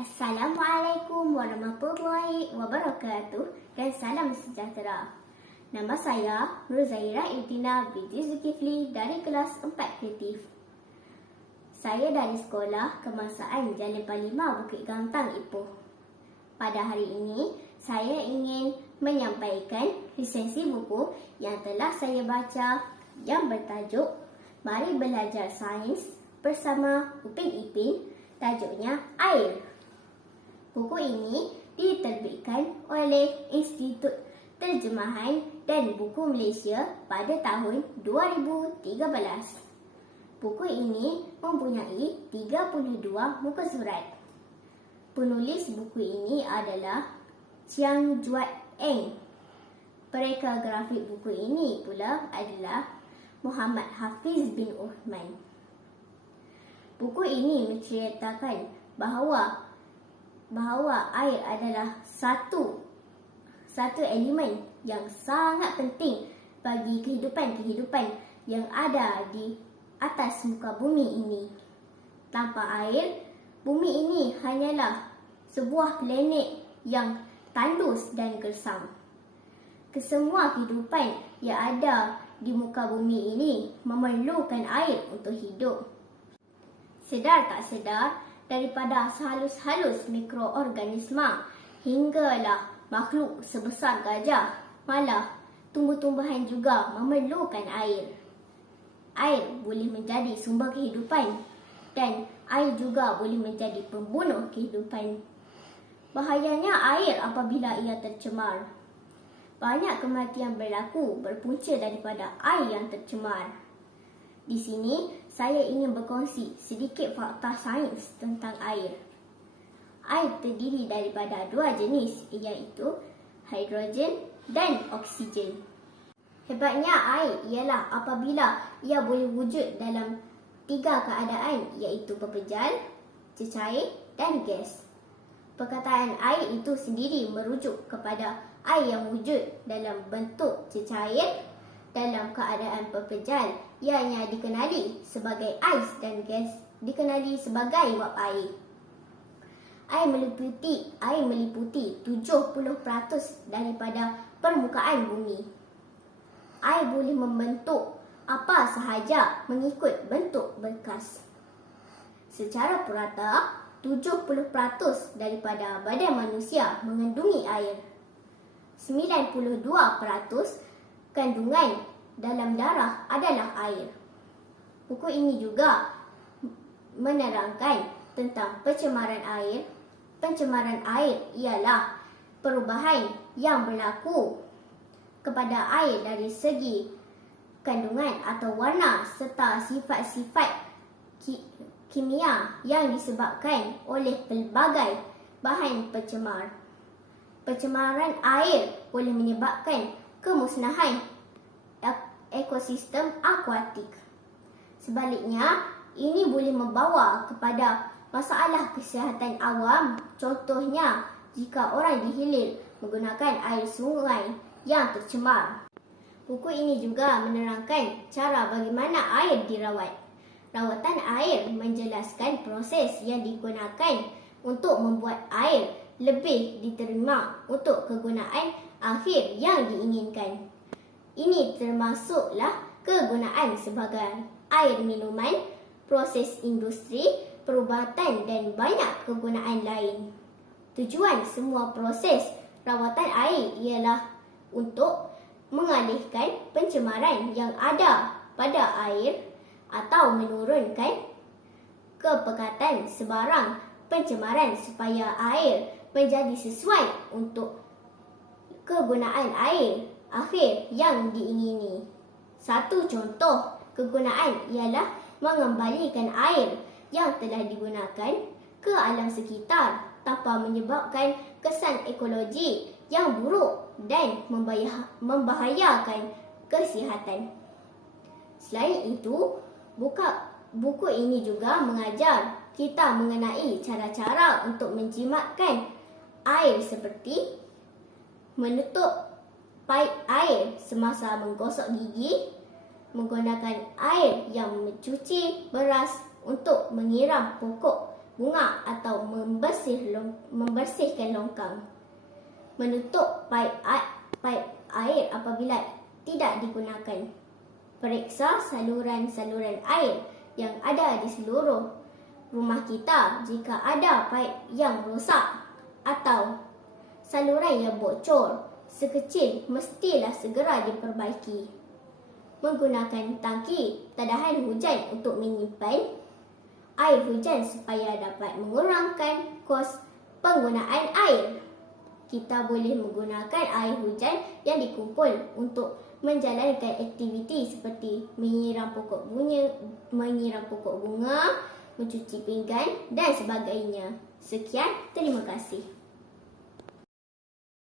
Assalamualaikum warahmatullahi wabarakatuh dan salam sejahtera. Nama saya Nur Zahira Irtina binti Zulkifli dari kelas 4 kreatif. Saya dari sekolah Kebangsaan Jalan Panglima Bukit Gantang, Ipoh. Pada hari ini, saya ingin menyampaikan resensi buku yang telah saya baca yang bertajuk Mari Belajar Sains bersama Upin Ipin, tajuknya Air. Buku ini diterbitkan oleh Institut Terjemahan dan Buku Malaysia pada tahun 2013. Buku ini mempunyai 32 muka surat. Penulis buku ini adalah Chiang Juat Eng. Pereka grafik buku ini pula adalah Muhammad Hafiz bin Uthman. Buku ini menceritakan bahawa air adalah satu elemen yang sangat penting bagi kehidupan yang ada di atas muka bumi ini. Tanpa air, bumi ini hanyalah sebuah planet yang tandus dan gersam. Kesemua kehidupan yang ada di muka bumi ini memerlukan air untuk hidup. Sedar tak sedar, daripada sehalus-halus mikroorganisma hinggalah makhluk sebesar gajah, malah tumbuh-tumbuhan juga memerlukan air. Air boleh menjadi sumber kehidupan dan air juga boleh menjadi pembunuh kehidupan. Bahayanya air apabila ia tercemar. Banyak kematian berlaku berpunca daripada air yang tercemar. Di sini, saya ingin berkongsi sedikit fakta sains tentang air. Air terdiri daripada dua jenis, iaitu hidrogen dan oksigen. Hebatnya air ialah apabila ia boleh wujud dalam tiga keadaan, iaitu berpejal, cecair dan gas. Perkataan air itu sendiri merujuk kepada air yang wujud dalam bentuk cecair dalam keadaan berpejal, ianya dikenali sebagai ais dan gas dikenali sebagai wap air. Air meliputi 70% daripada permukaan bumi. Air boleh membentuk apa sahaja mengikut bentuk berkas. Secara purata, 70% daripada badan manusia mengandungi air. 92% kandungan dalam darah adalah air. Buku ini juga menerangkan tentang pencemaran air. Pencemaran air ialah perubahan yang berlaku kepada air dari segi kandungan atau warna serta sifat-sifat kimia yang disebabkan oleh pelbagai bahan pencemar. Pencemaran air boleh menyebabkan kemusnahan ekosistem akuatik. Sebaliknya, ini boleh membawa kepada masalah kesihatan awam. Contohnya, jika orang dihilir menggunakan air sungai yang tercemar. Buku ini juga menerangkan cara bagaimana air dirawat. Rawatan air menjelaskan proses yang digunakan untuk membuat air lebih diterima untuk kegunaan akhir yang diinginkan. Ini termasuklah kegunaan sebagai air minuman, proses industri, perubatan dan banyak kegunaan lain. Tujuan semua proses rawatan air ialah untuk mengalihkan pencemaran yang ada pada air atau menurunkan kepekatan sebarang pencemaran supaya air menjadi sesuai untuk kegunaan air akhir yang diingini. Satu contoh kegunaan ialah mengembalikan air yang telah digunakan ke alam sekitar tanpa menyebabkan kesan ekologi yang buruk dan membahayakan kesihatan. Selain itu, buku ini juga mengajar kita mengenai cara-cara untuk menjimatkan air seperti menutup paip air semasa menggosok gigi, menggunakan air yang mencuci beras untuk menyiram pokok bunga atau membersih membersihkan longkang. Menutup paip air apabila tidak digunakan. Periksa saluran-saluran air yang ada di seluruh rumah kita. Jika ada paip yang rosak atau saluran yang bocor sekecil, mestilah segera diperbaiki. Menggunakan tangki tadahan hujan untuk menyimpan air hujan supaya dapat mengurangkan kos penggunaan air. Kita boleh menggunakan air hujan yang dikumpul untuk menjalankan aktiviti seperti menyiram pokok bunga, mencuci pinggan dan sebagainya. Sekian, terima kasih.